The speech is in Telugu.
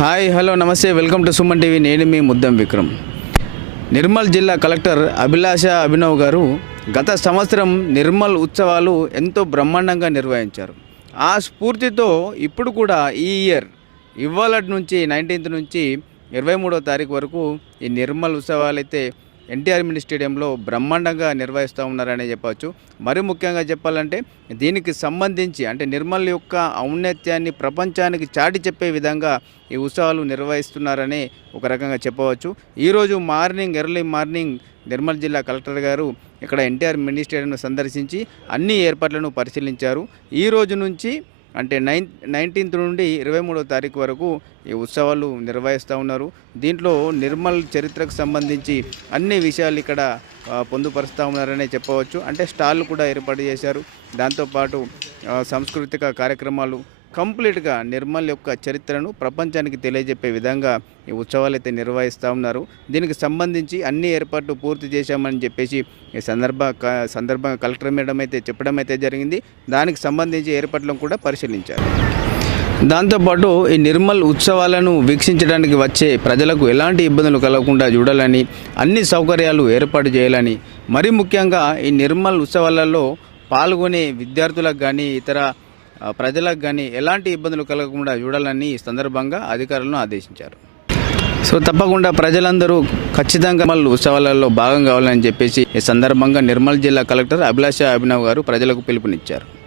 హాయ్ హలో నమస్తే వెల్కమ్ టు సుమన్ టీవీ. నేను మీ ముద్దం విక్రమ్. నిర్మల్ జిల్లా కలెక్టర్ అభిలాష అభినవ్ గారు గత సంవత్సరం నిర్మల్ ఉత్సవాలు ఎంతో బ్రహ్మాండంగా నిర్వహించారు. ఆ స్ఫూర్తితో ఇప్పుడు కూడా ఈ ఇయర్ ఇవాళ నుంచి నైన్టీన్త్ నుంచి ఇరవై మూడో తారీఖు వరకు ఈ నిర్మల్ ఉత్సవాలు అయితే ఎన్టీఆర్ మినీ స్టేడియంలో బ్రహ్మాండంగా నిర్వహిస్తూ ఉన్నారని చెప్పవచ్చు. మరి ముఖ్యంగా చెప్పాలంటే దీనికి సంబంధించి అంటే నిర్మల్ యొక్క ఔన్నత్యాన్ని ప్రపంచానికి చాటి చెప్పే విధంగా ఈ ఉత్సవాలు నిర్వహిస్తున్నారని ఒక రకంగా చెప్పవచ్చు. ఈరోజు మార్నింగ్ ఎర్లీ మార్నింగ్ నిర్మల్ జిల్లా కలెక్టర్ గారు ఇక్కడ ఎన్టీఆర్ మినీ స్టేడియంను సందర్శించి అన్ని ఏర్పాట్లను పరిశీలించారు. ఈ రోజు నుంచి అంటే నైన్ నైన్టీన్త్ నుండి ఇరవై మూడో తారీఖు వరకు ఈ ఉత్సవాలు నిర్వహిస్తూ ఉన్నారు. దీంట్లో నిర్మల్ చరిత్రకు సంబంధించి అన్ని విషయాలు ఇక్కడ పొందుపరుస్తూ ఉన్నారనే చెప్పవచ్చు. అంటే స్టాళ్ళు కూడా ఏర్పాటు చేశారు. దాంతోపాటు సాంస్కృతిక కార్యక్రమాలు కంప్లీట్గా నిర్మల్ యొక్క చరిత్రను ప్రపంచానికి తెలియజెప్పే విధంగా ఈ ఉత్సవాలు అయితే నిర్వహిస్తూ ఉన్నారు. దీనికి సంబంధించి అన్ని ఏర్పాట్లు పూర్తి చేశామని చెప్పేసి ఈ సందర్భ క- సందర్భంగా కలెక్టర్ మేడం అయితే చెప్పడం అయితే జరిగింది. దానికి సంబంధించి ఏర్పాట్లను కూడా పరిశీలించారు. దాంతోపాటు ఈ నిర్మల్ ఉత్సవాలను వీక్షించడానికి వచ్చే ప్రజలకు ఎలాంటి ఇబ్బందులు కలగకుండా చూడాలని అన్ని సౌకర్యాలు ఏర్పాటు చేయాలని మరీ ముఖ్యంగా ఈ నిర్మల్ ఉత్సవాలలో పాల్గొనే విద్యార్థులకు కానీ ఇతర ప్రజలకు కానీ ఎలాంటి ఇబ్బందులు కలగకుండా చూడాలని ఈ సందర్భంగా అధికారులను ఆదేశించారు. సో తప్పకుండా ప్రజలందరూ ఖచ్చితంగా మల్ ఉత్సవాలలో భాగం కావాలని చెప్పేసి ఈ సందర్భంగా నిర్మల్ జిల్లా కలెక్టర్ అభిలాష అభినవ్ గారు ప్రజలకు పిలుపునిచ్చారు.